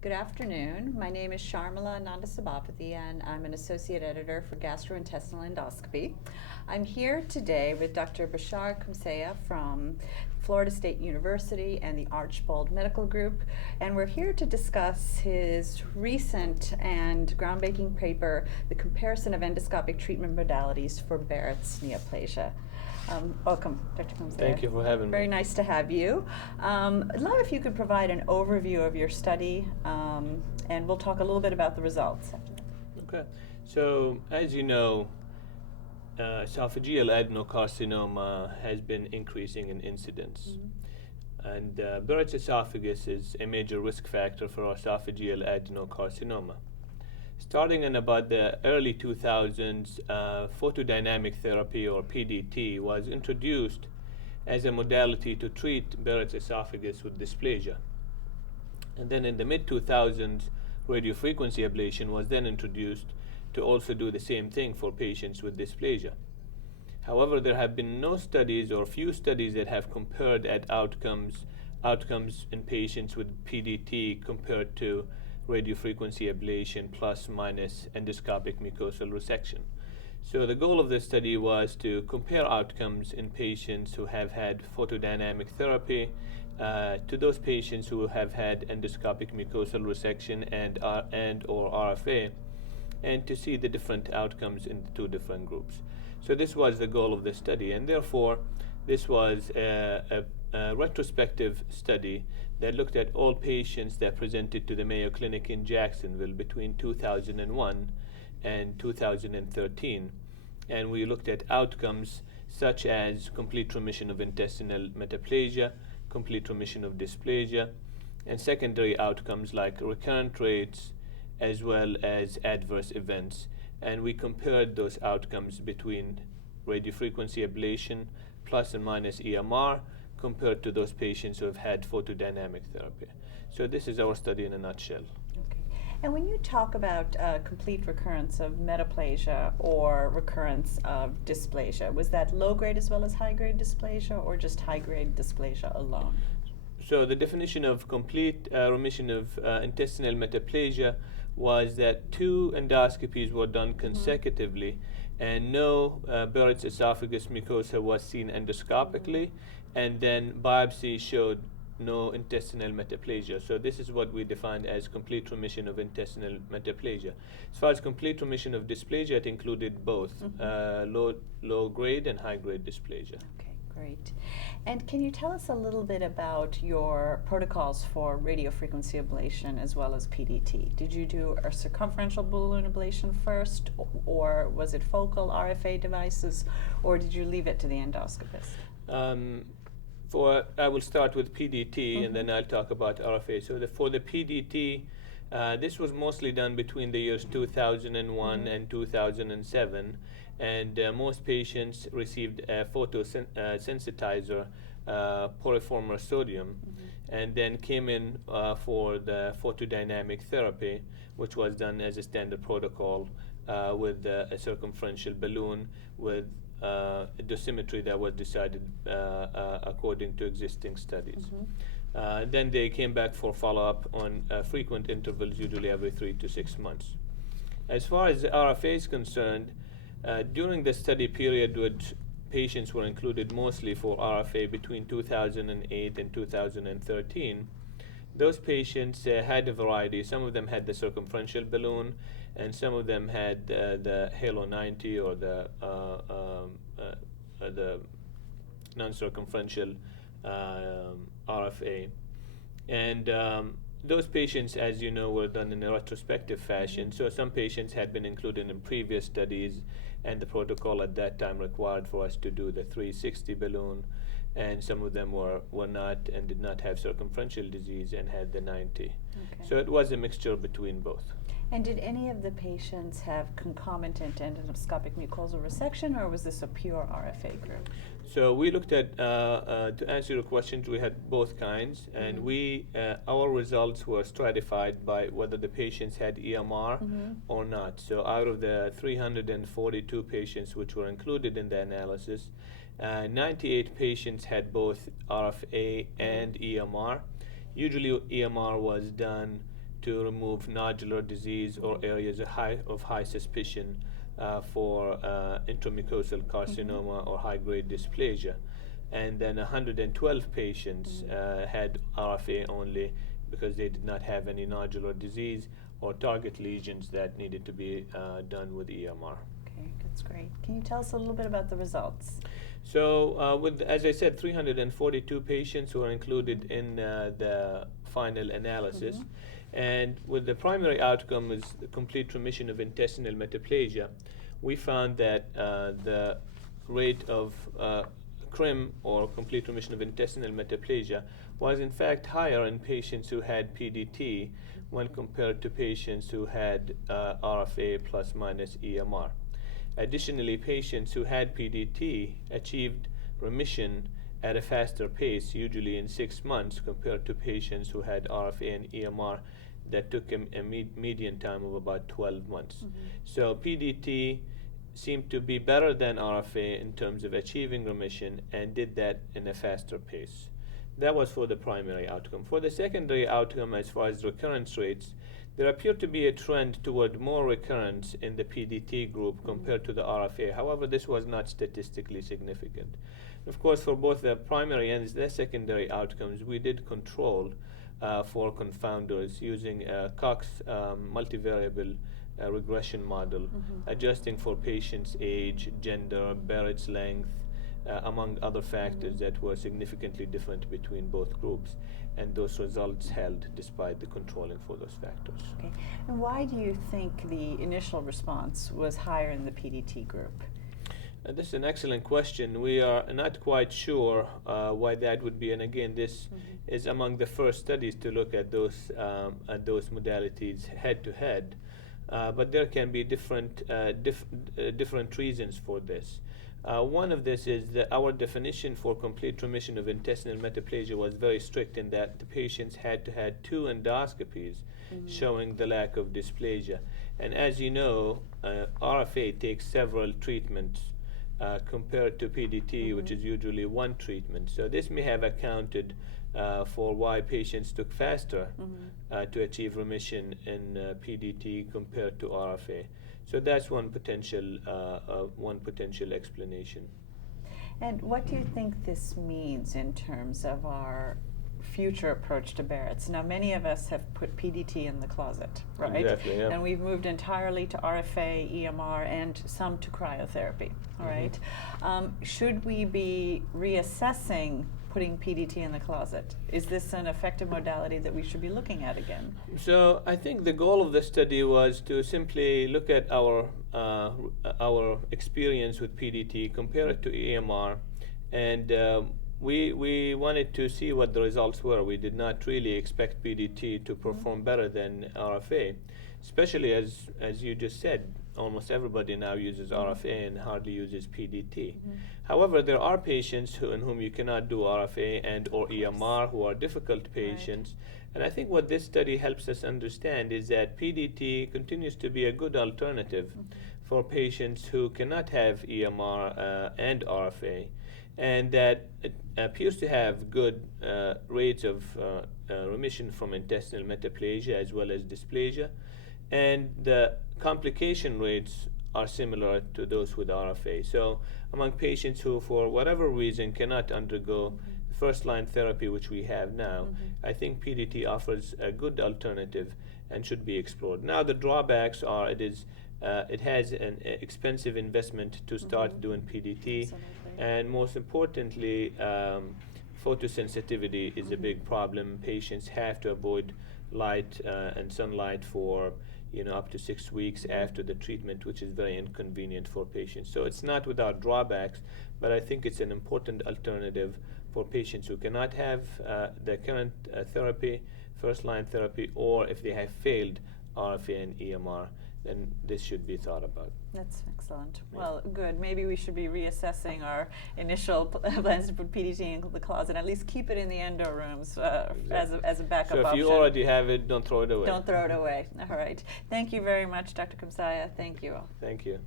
Good afternoon. My name is Sharmila Nandasabapathy, and I'm an associate editor for Gastrointestinal Endoscopy. I'm here today with Dr. Bashar Qumseya from Florida State University and the Archbold Medical Group, and we're here to discuss his recent and groundbreaking paper, The Comparison of Endoscopic Treatment Modalities for Barrett's Neoplasia. Welcome, Dr. Qumseya. Thank you for having me. Very nice to have you. I'd love if you could provide an overview of your study, and we'll talk a little bit about the results after that. Okay. So, as you know, esophageal adenocarcinoma has been increasing in incidence. And Barrett's esophagus is a major risk factor for esophageal adenocarcinoma. Starting in about the early 2000s, photodynamic therapy, or PDT, was introduced as a modality to treat Barrett's esophagus with dysplasia. And then in the mid-2000s, radiofrequency ablation was then introduced to also do the same thing for patients with dysplasia. However, there have been no studies or few studies that have compared at outcomes in patients with PDT compared to radiofrequency ablation plus minus endoscopic mucosal resection. So the goal of this study was to compare outcomes in patients who have had photodynamic therapy to those patients who have had endoscopic mucosal resection and or RFA, and to see the different outcomes in the two different groups. So this was the goal of the study, and therefore this was a retrospective study that looked at all patients that presented to the Mayo Clinic in Jacksonville between 2001 and 2013. And we looked at outcomes such as complete remission of intestinal metaplasia, complete remission of dysplasia, and secondary outcomes like recurrent rates as well as adverse events. And we compared those outcomes between radiofrequency ablation plus and minus EMR compared to those patients who have had photodynamic therapy. So this is our study in a nutshell. Okay. And when you talk about complete recurrence of metaplasia or recurrence of dysplasia, was that low-grade as well as high-grade dysplasia, or just high-grade dysplasia alone? So the definition of complete remission of intestinal metaplasia was that 2 endoscopies were done consecutively, and no Barrett's esophagus mucosa was seen endoscopically, and then biopsy showed no intestinal metaplasia. So this is what we defined as complete remission of intestinal metaplasia. As far as complete remission of dysplasia, it included both low grade and high grade dysplasia. Okay, great. And can you tell us a little bit about your protocols for radiofrequency ablation as well as PDT? Did you do a circumferential balloon ablation first, or was it focal RFA devices, or did you leave it to the endoscopist? I will start with PDT, and then I'll talk about RFA. So for the PDT, this was mostly done between the years 2001 and 2007, and most patients received a photosensitizer, poriformer sodium, and then came in for the photodynamic therapy, which was done as a standard protocol with a circumferential balloon with dosimetry that was decided according to existing studies. Then they came back for follow-up on frequent intervals, usually every 3 to 6 months. As far as the RFA is concerned, during the study period, which patients were included mostly for RFA between 2008 and 2013, those patients had a variety. Some of them had the circumferential balloon, and some of them had the Halo 90 or the non-circumferential RFA. And those patients, as you know, were done in a retrospective fashion. So some patients had been included in previous studies, and the protocol at that time required for us to do the 360 balloon, and some of them were not and did not have circumferential disease and had the 90. Okay. So it was a mixture between both. And did any of the patients have concomitant endoscopic mucosal resection, or was this a pure RFA group? So we looked at, to answer your questions, we had both kinds, and our results were stratified by whether the patients had EMR or not. So out of the 342 patients which were included in the analysis, 98 patients had both RFA and EMR. Usually EMR was done to remove nodular disease or areas of high suspicion for intramucosal carcinoma or high-grade dysplasia. And then 112 patients had RFA only because they did not have any nodular disease or target lesions that needed to be done with EMR. Okay, that's great. Can you tell us a little bit about the results? So, as I said, 342 patients were included in the final analysis. And with the primary outcome is the complete remission of intestinal metaplasia, we found that the rate of CRIM, or complete remission of intestinal metaplasia, was in fact higher in patients who had PDT when compared to patients who had RFA plus minus EMR. Additionally, patients who had PDT achieved remission at a faster pace, usually in 6 months, compared to patients who had RFA and EMR that took a median time of about 12 months. So PDT seemed to be better than RFA in terms of achieving remission and did that in a faster pace. That was for the primary outcome. For the secondary outcome, as far as recurrence rates, there appeared to be a trend toward more recurrence in the PDT group compared to the RFA. However, this was not statistically significant. Of course, for both the primary and the secondary outcomes, we did control for confounders using a Cox multivariable regression model, adjusting for patients' age, gender, Barrett's length, among other factors that were significantly different between both groups. And those results held despite the controlling for those factors. Okay. And why do you think the initial response was higher in the PDT group? This is an excellent question. We are not quite sure why that would be. And again, this is among the first studies to look at those modalities head to head. But there can be different reasons for this. One of this is that our definition for complete remission of intestinal metaplasia was very strict in that the patients had to have 2 endoscopies showing the lack of dysplasia. And as you know, RFA takes several treatments compared to PDT, which is usually 1 treatment. So this may have accounted for why patients took faster to achieve remission in PDT compared to RFA. So that's one potential explanation. And what do you think this means in terms of our future approach to Barrett's? Now, many of us have put PDT in the closet, right? Exactly, yeah. And we've moved entirely to RFA, EMR, and some to cryotherapy, all right? Should we be reassessing putting PDT in the closet? Is this an effective modality that we should be looking at again? So I think the goal of the study was to simply look at our experience with PDT, compare it to EMR, and we wanted to see what the results were. We did not really expect PDT to perform better than RFA, especially as you just said, almost everybody now uses RFA and hardly uses PDT. However, there are patients in whom you cannot do RFA and or EMR who are difficult patients. And I think what this study helps us understand is that PDT continues to be a good alternative for patients who cannot have EMR and RFA, and that it appears to have good rates of remission from intestinal metaplasia as well as dysplasia, and the complication rates are similar to those with RFA. So among patients who for whatever reason cannot undergo first-line therapy, which we have now, I think PDT offers a good alternative and should be explored. Now the drawbacks are it has an expensive investment to start doing PDT, and most importantly, photosensitivity is a big problem. Patients have to avoid light and sunlight for up to 6 weeks after the treatment, which is very inconvenient for patients. So it's not without drawbacks, but I think it's an important alternative for patients who cannot have the current therapy, first-line therapy, or if they have failed RFA and EMR, then this should be thought about. That's excellent. Yeah. Well, good. Maybe we should be reassessing our initial plans to put PDT in the closet, at least keep it in the endo rooms as a backup option. So if you already have it, don't throw it away. Don't throw it away. All right. Thank you very much, Dr. Qumseya. Thank you. Thank you.